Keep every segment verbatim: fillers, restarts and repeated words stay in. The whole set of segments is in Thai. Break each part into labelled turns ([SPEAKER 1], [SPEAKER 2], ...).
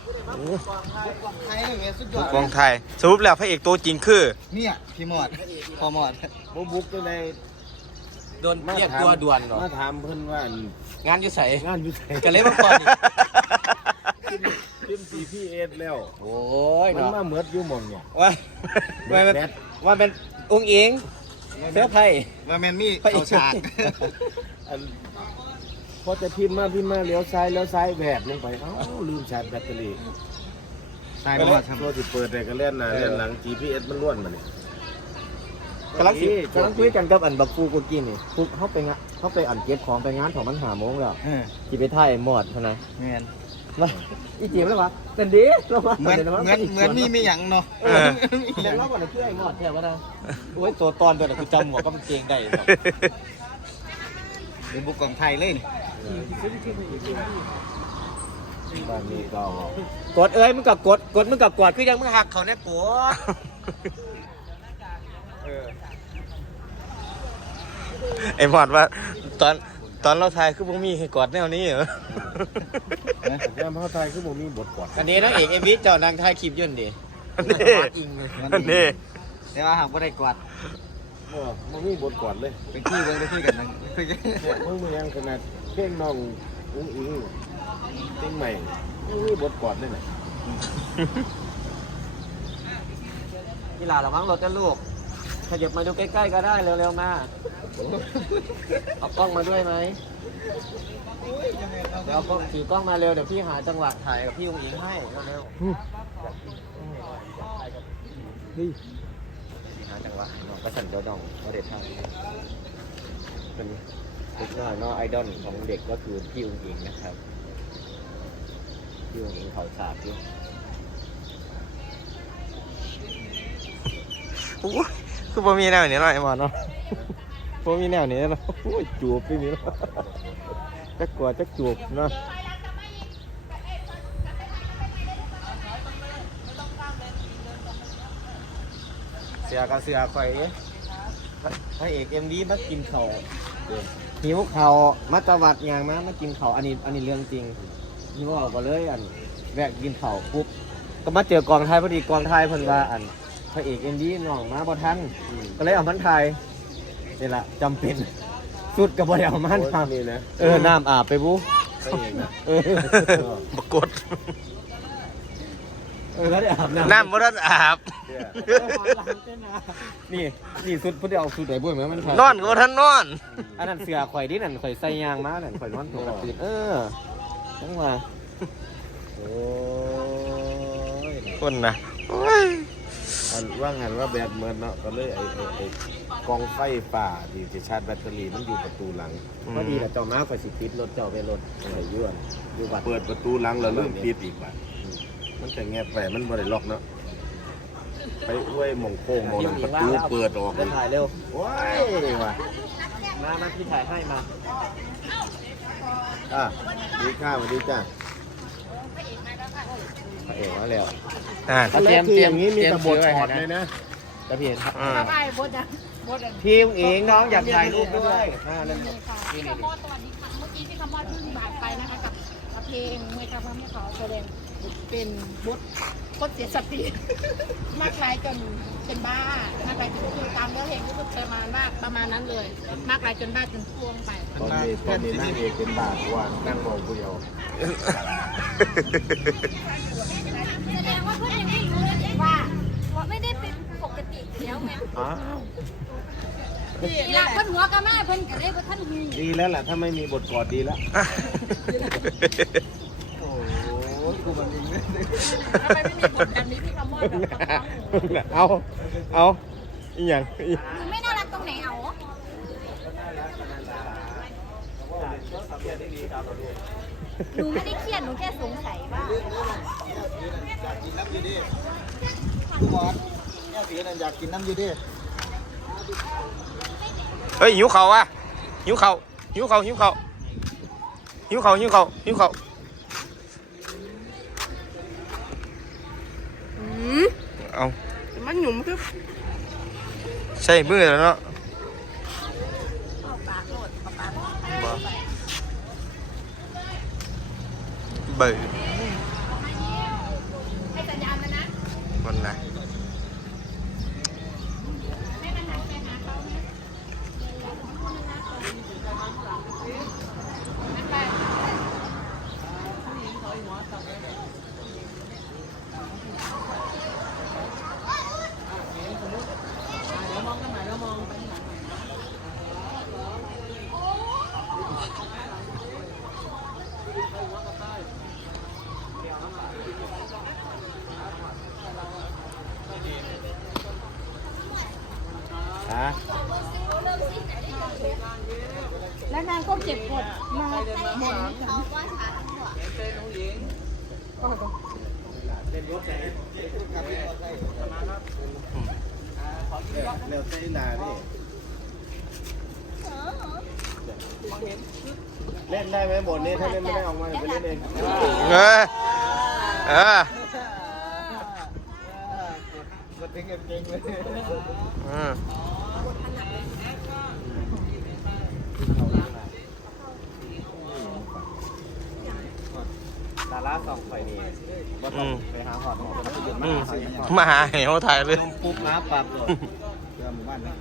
[SPEAKER 1] ไทยเลยสุดยอด
[SPEAKER 2] กองไทยสรุปแล้วพระเอกตัวจริงคือ
[SPEAKER 1] เนี่ยพี่หมอดพอหมอด
[SPEAKER 3] บุบุกก็เลย
[SPEAKER 2] โดนเรียกตัวด่วนเหรอ
[SPEAKER 3] มาถามเพิ่นว่าง
[SPEAKER 2] านอยู่ใส่
[SPEAKER 3] งานอยู่ไส
[SPEAKER 2] กันเลยมาก่อน
[SPEAKER 3] ขึ้น ซี พี เอส แล้ว
[SPEAKER 2] โอ้ย
[SPEAKER 3] มัน
[SPEAKER 2] เนาะ
[SPEAKER 3] มาเหมือดอยู่หม่องเนี่ย
[SPEAKER 2] ว่าว่าเป็น
[SPEAKER 3] แบด
[SPEAKER 2] ว่าเป็นองค์เองเสื้อไผ่
[SPEAKER 1] ว่าแมนมี่เอาฉาก
[SPEAKER 3] อันพอจะพิมพ์มาพิมพ์มาเลี้ยวซ้ายเลี้ยวซ้ายแหวกลงไปเอ้าลืมชาร์จแบตเตอรี่
[SPEAKER 1] ตาย
[SPEAKER 3] ก็
[SPEAKER 1] หม
[SPEAKER 3] เลย
[SPEAKER 1] ดครับ
[SPEAKER 3] โทรสิเปิดได้ก็เล่นหน้าเล่นหลัง จี พี เอส มันล้วนมาเนี่ย
[SPEAKER 2] กำลังสิกำลังคุยกันกับอันบักฟูกูกินนี่ปุ๊บเขาไปงานเขาไปอันเก็บของไปงานของมันหาโมงแล้ว
[SPEAKER 1] เออ
[SPEAKER 2] จีไปถ่ายหมดเท่านั้น
[SPEAKER 1] แมน
[SPEAKER 2] แล้วอีจีบแล้ววะเป็นดีแล้ววะ
[SPEAKER 1] เหมือนเหมือนเหมือนมีมีหยังเนาะ
[SPEAKER 2] เออเดี๋ยวเราบอกเลยเพื่อไอ้หมดแถวนะโอ้ยตัวตอนตัวไหนกูจำหัวก็มันเกงได้แบบ
[SPEAKER 1] เป็นบุกของไทยเลยนี่
[SPEAKER 3] บ้านนี้ก็
[SPEAKER 2] กดเอ้ยมึงกับกดกดมึงกับกดคือยังมึงหักเขาแน่กูไอ้หมดว่าตอนตอนเราถ่ายคือมึงมีให้กดแนวนี้เหรอ
[SPEAKER 3] แก้มพ่อไทยคือบ่มีบทกอด
[SPEAKER 2] อันนี้นักเอกเอ็มวีเจ้านางถ่ายคลิปยุ่นดิ
[SPEAKER 1] นี่
[SPEAKER 2] อิงเลย
[SPEAKER 1] นี่แต่ว่าหากว่าได้กวาด
[SPEAKER 3] บ่บ่มีบทกอดเลย
[SPEAKER 1] ไปขี้เบิ้งไปขี้กันนั่งคุยกัน
[SPEAKER 3] เนี่ยมึงมายังขนาดเพลงน้องอุ้งอิงเพลงใหม่ยังมีบทกอดเลยน่ะ
[SPEAKER 2] กีฬาระวังรถนะลูกขยับมาดูใกล้ๆก็ได้เร็วๆมาเอากล้องมาด้วยไหมเดี๋ยวเอากล้องถือกล้องมาเร็วเดี๋ยวพี่หาจังหวะถ่ายกับพี่อุ้งอิงให้เร็วๆ
[SPEAKER 3] เฮ้ย
[SPEAKER 2] หาจังหวะน้องก็สั่นเจ้าดองเขาเด็ดทางเป็นเด็กน้อยเนาะไอดอลของเด็กก็คือพี่อุ้งอิงนะครับพี่อุ้งอิงเขาฉากอยู่โอ้ยคือพอมีแนวนี้หน่อยมาเนาะพอมีแนวนี้เนาะโอ้ยจูบไม่มีเนาะจักกลัวจักจูบเนาะเสือกับเสือข่อยพระเอกเอ็มวีมากินเขาหิวเขามาตวัดยางมามากินเขาอันนี้อันนี้เรื่องจริงหิวเขาก็เลยอันแวะกินเขาปุ๊บก็มาเจอกองไทยพอดีกองไทยเพิ่นว่าอันพระเอกเอ็มวีน้องมาบ่ทันก็เลยเอามันไทยนี่แหละจำเป็นสุดกับบริเอามัน
[SPEAKER 3] โอ้ย
[SPEAKER 2] มา
[SPEAKER 3] นี่นะ
[SPEAKER 2] เออน้ำอาบไปบุ
[SPEAKER 3] ไปเองนะ
[SPEAKER 2] เออ
[SPEAKER 4] ปรากฏ
[SPEAKER 2] เออแล้วได้อาบน้ำ
[SPEAKER 4] น้ำบ่ทันอาบ
[SPEAKER 3] เนี่ย
[SPEAKER 2] นี่นี่สุดเพื่อเอาสุดไหนบุ้ยไหมมันไทย
[SPEAKER 4] นอนก็บ่ทันนอน
[SPEAKER 2] อันนั้นเสือข่อยดินั่นข่อยใส่ยางมานั่นข่อยนอนตัวกระตือเออจังว่า
[SPEAKER 3] โอ้ย
[SPEAKER 4] คนนะโอ้ย
[SPEAKER 3] อันว่างันว่าแบบเหมือนเนาะก็เลยไอ้ไอ้ไอ้กองไฟป่าที่จะชาร์จแบตเตอรี่มันอยู่ประตูหลัง
[SPEAKER 2] พอดีแหละเจ้ามาข่อยสิปิดรถเจ้าไปรถข่อยยื่นอยู่บัด
[SPEAKER 3] เปิดประตูหลังแล้วเริ่มปิดอีกบัดมันจะแงบไปมันบ่ได้ล็อกเนาะไปอ้วยหมองโค้งหมองนั้นประตูเปิดออกเล
[SPEAKER 2] ได้
[SPEAKER 3] ย
[SPEAKER 2] ถ่ายเร็ว
[SPEAKER 3] ว้ายว่ะ
[SPEAKER 2] มามาพี่ถ่ายให้มา
[SPEAKER 3] อ่ะดีค่ะสวัสดีจ้า
[SPEAKER 2] พระเอกมาแล้ว
[SPEAKER 4] อ่า
[SPEAKER 3] อันแรกคืออย่างนี้มีแต่บทช็อตเลยนะ
[SPEAKER 2] จะพี่เห็นครับ
[SPEAKER 4] อ่า
[SPEAKER 5] ไปบดอ่ะบดอ่ะ
[SPEAKER 2] พี่อุ้งอิงน้องอยากถ่ายรูปด้วยอ่าเล่น
[SPEAKER 5] นี่ค่ะพี่คำมอดสวัสดีค่ะเมื่อกี้พี่คำมอดเพิ่งบาดไปนะคะกับเพลงเมื่อคำว่าไม่เขาแสดงเป็นบดบดเสียสติมากคล้ายจนเป็นบ้ามากคล้ายจนคือตามเนื้อเพลงก็คือประมาณว่าประมาณนั้นเลย มากคล้ายจนบ้าจนพ่วงไป
[SPEAKER 3] ตอนนี้ตอนนี้นางเอกเป็นบาทว่านั่งมองผู้เดียว
[SPEAKER 5] แสดงว่าเพื่อนยังไม่รู้เลยว่าว่าไม่ได้เป็นปกติแล้วไง
[SPEAKER 3] อ้าว
[SPEAKER 5] กีฬาคนหัวกับแม่เพิ่นก็เลยว่าท่านหู
[SPEAKER 3] ดีแล้วล่ะถ้าไม่มีบทกอดดีแล้ว
[SPEAKER 1] โอ้ยกูมันยิงเลย
[SPEAKER 5] ทำไมไม่มีบทแบบนี้พี่คำมอดแบบ
[SPEAKER 2] เอาเอาอีหยังอี
[SPEAKER 5] หนูไม่น่ารักตรงไหนเอาหนูไม่ได้เครียดหนูแค่สงสัยว่า
[SPEAKER 1] กินน้ำอยู่ดิกูบอสแม่สีนั่นอยากกินน้ำอยู่ดิ
[SPEAKER 4] เฮ้ยหิวเขาวอ่ะหิวเขาหิวเขาหิวเขาหิวเขาหิวเขาหิวเขา
[SPEAKER 6] อืม
[SPEAKER 4] เอา
[SPEAKER 6] แต่มันหยุ่มคือ
[SPEAKER 4] ใช่มือแล้วเนาะ
[SPEAKER 5] เอาปากโหลดเอาปาก
[SPEAKER 4] เบื่อ
[SPEAKER 5] หมด
[SPEAKER 6] เขาว่าช้าทั้งหมด
[SPEAKER 3] เร็วเต้นนานี่เล่นได้ไหมบทนี้ถ้าเล่นไม่ได้ออกมาไปเล่นเอง
[SPEAKER 4] เออเออ
[SPEAKER 2] มาถึงเก่งเลย
[SPEAKER 4] อืม
[SPEAKER 2] ดาราสองไฟนี่บ่ต้องไปหาหอดหมอจะมาหยุดมา
[SPEAKER 4] อืม
[SPEAKER 2] หาหอด
[SPEAKER 4] มาหาเหวถ่ายเลย
[SPEAKER 2] ลงปุ๊บมาปั๊บเลยเรือหมู่บ้านนะ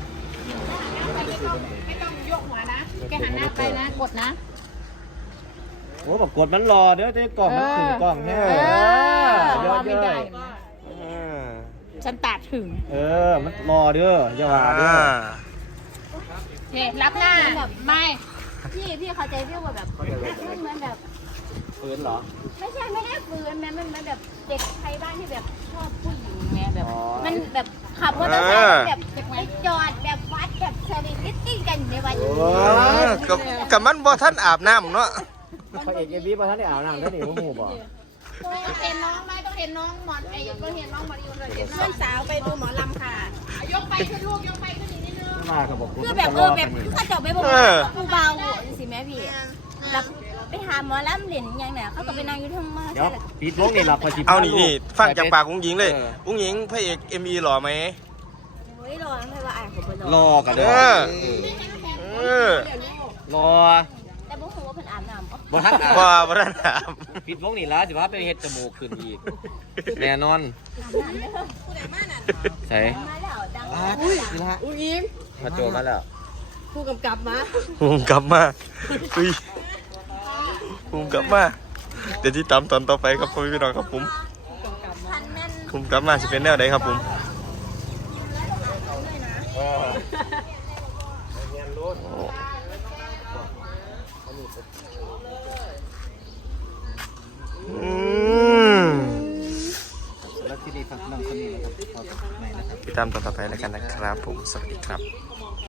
[SPEAKER 5] ไม่ต้องยกหัวนะแกหันหน้าไปนะกดนะ
[SPEAKER 2] โอ้บอกกดมันรอเดี๋ยวจะกล่องมันถึงกล่องแน่
[SPEAKER 5] เออ
[SPEAKER 2] ยอด
[SPEAKER 5] ไม่
[SPEAKER 2] เย
[SPEAKER 5] ได้
[SPEAKER 2] อะ
[SPEAKER 5] ฉันตัดถึง
[SPEAKER 2] เออ มันรอเด้ออย่าว่าเด้อ
[SPEAKER 5] เฮ้รับหน้าไม่
[SPEAKER 6] พี่พี่เข้าใจพี่ว่าแบบมันเหมือนแบบ
[SPEAKER 2] ปืนเหรอ
[SPEAKER 6] ไม่ใช่ไม่ได้ฝืนแม่มันมันแบบเด็กไทยบ้านที่แบบชอบผู้หญิงแม่แบบ
[SPEAKER 2] อ๋อ
[SPEAKER 6] มันแบบขับมอเตอร์ไซค์แบบไปจอดแบบวัดแบบสวีทดิสติ้งกันอยู่ในวันนี้
[SPEAKER 2] โอ้
[SPEAKER 4] เออกับกับมันบ่ท่านอาบน้ำเนาะ
[SPEAKER 2] เขาเอกเอบีมาท่านได้อ่านหนังได้หนิว่าหมู่บ่
[SPEAKER 5] ต้องเห็นน้องไหมต้องเห็นน้องหมอนไอ้ต้องเห็นน้องหมอนยูนเลยเห็นน้
[SPEAKER 6] เพื่
[SPEAKER 5] อ
[SPEAKER 6] อง นสาวไปดูหมอลำค่ะ
[SPEAKER 5] ยกไปขึ้นลูกยกไปขึ้นอีกนิดนึง
[SPEAKER 2] มากับบอก
[SPEAKER 6] คือแบบเออแบบคือเขาเจาะไปบอกกูเบาสิแม่พี่แบบไปหาหมอลำเหรียญยังเนี่ยเขาก็ไปนั่งอยู่ทั้งมา
[SPEAKER 2] เดี๋ยวปิดวงนี่หรอกพอจิ
[SPEAKER 4] เอานี่นี่ฟังจากปากอุ้งหญิงเลยอุ้งหญิงพระเอกเอ็มอีหล่อไหม
[SPEAKER 6] โอ้ยรอไม่ว่าอ่านผมไปร
[SPEAKER 2] ร
[SPEAKER 6] อ
[SPEAKER 2] อกัน
[SPEAKER 4] เอ
[SPEAKER 2] เด้อ
[SPEAKER 4] อเออ
[SPEAKER 2] รอ
[SPEAKER 6] แต่บุ้งหัวเพิ่นอาบน้ำ
[SPEAKER 2] บ่ทันอ่าน
[SPEAKER 4] บ่บ่ท่านอาบ
[SPEAKER 2] ปิดวงนี่แล้วสิว่าไปเฮ็ดจมูกขึ้นอีกแน่นอน
[SPEAKER 6] อาบน้ำเด้อผู้ใดมาน่ะ
[SPEAKER 2] ใช่
[SPEAKER 6] มาแล้วดัง
[SPEAKER 2] อุ้ยละอุ้ยมาโจมาแล้ว
[SPEAKER 4] ภูมิกลับมาอุ้ยภูมิกลับมาเดี๋ยวที่ตามตอนต่อไปครับพ่อพี่น้องครับผม
[SPEAKER 6] พันแม่น
[SPEAKER 4] ภูมิกลับมาจะเป็นแนวใดครับผมอืม
[SPEAKER 2] แล้วที่นี่ฟังน้องคนนี้นะครับขอบคุณนะครับ
[SPEAKER 4] ติดตามตอนต่อไปแล้วกันนะครับผม สวัสดีครับ